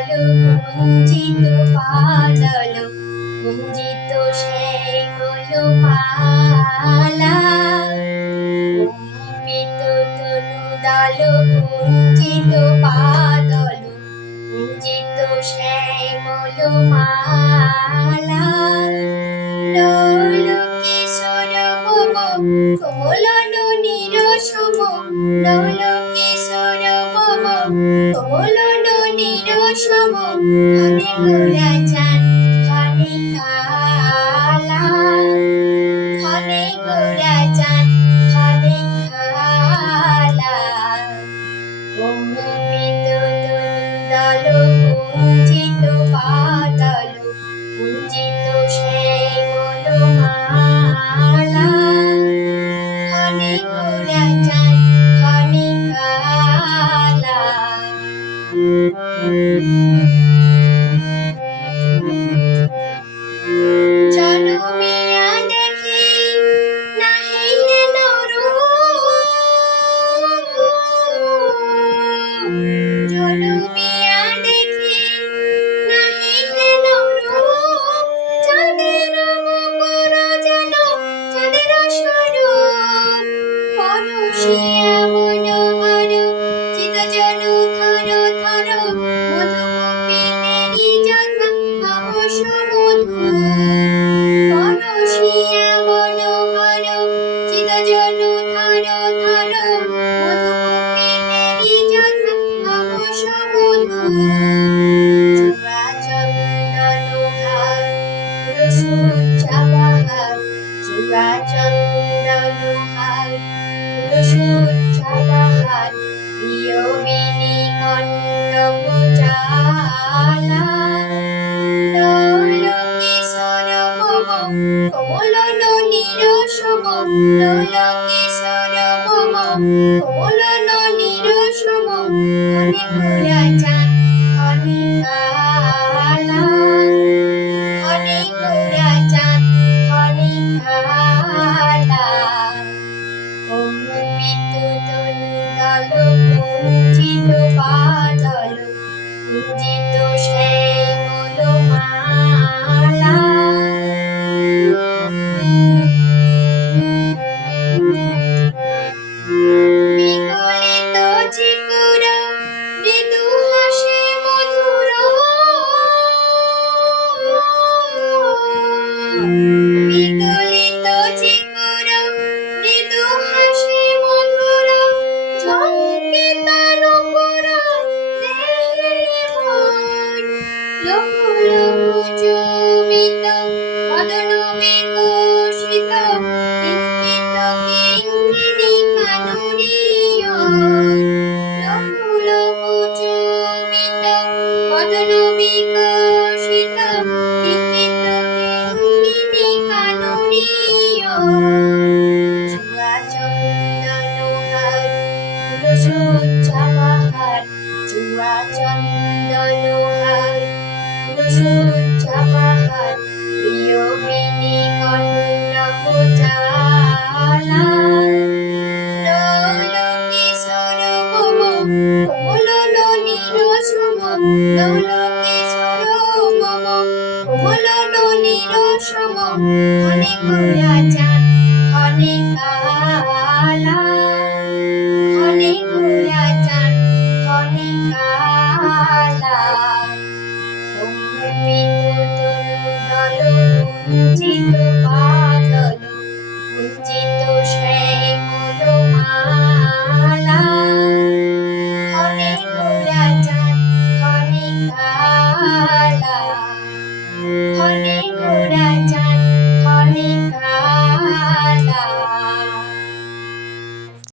আলো কুঞ্চিত বাদল কুঞ্চিত শ্যামল মালা কম্পিত তনুদাল কুঞ্চিত বাদল কুঞ্চিত শ্যামল মালা লোল কিশোর মম কোমল ননীর সম লোল কিশোর মম কোমল ননীর সম ঘনে ঘোরা চাঁদ ঘনে কালা ঘনে ঘোরা চাঁদ ঘনে কালা কম্পিত তনুদল কুঞ্চিত বাদল কুঞ্চিত শ্যামল মালা ঘনে ঘোরা চাঁদ ঘনে কালা জনমিয়া দেখি নাহি হেন রূপ জনমিয়া দেখি নাহি হেন রূপ চাঁদের মুখর যেন চাঁদের স্বরূপ পরশিয়া মনোহর চিতজনু থর থর মধু কপিলেরি যথা আবশ মধু পরশিয়া মনোহর চিতজনু থর থর মধু কপিলেরি যথা আবশ মধু চূড়া চন্দন হার তুলসী বাহার চূড়া চন্দন হার তুলসী বাহার প্রিয়বিনী কণ্ঠক জালা লোল কিশোর মম কোমল ননীর সম লোল কিশোর মম কোমল ননীর সম ঘনে ঘোরা চাঁদ ঘনে কালা ঘনে ঘোরা চাঁদ ঘনে কালা কম্পিত তনুদল কুঞ্চিত বাদল কুঞ্চিত শ্যামল মালা বিগলিত চিকুর মৃদু হাসি মধুর বিগলিত চিকুর মৃদু হাসি মধুর ঝঙ্কে তার উপর দেহে মন লঘু লঘু চুমিত বদন বিকশিত কিঞ্চিত কিঙ্কিণী কাননীয় লঘু লঘু চুমিত বদন বিকশিত কিঞ্চিত কিঙ্কিণী কাননীয় চূড়া চন্দন হার তুলসী বাহার চূড়া চন্দন হার তুলসী বাহার প্রিয়বিনী কণ্ঠক জালা লোল কিশোর মম কোমল ননীর সম লোল কিশোর মম কোমল ননীর সম ঘনে ঘোরা চাঁদ ঘনে কালা ঘনে ঘোরা চাঁদ ঘনে কালা কম্পিত তনুদল কুঞ্চিত বাদল কুঞ্চিত শ্যামল মালা ঘনে ঘোরা চাঁদ ঘনে কালা ঘনে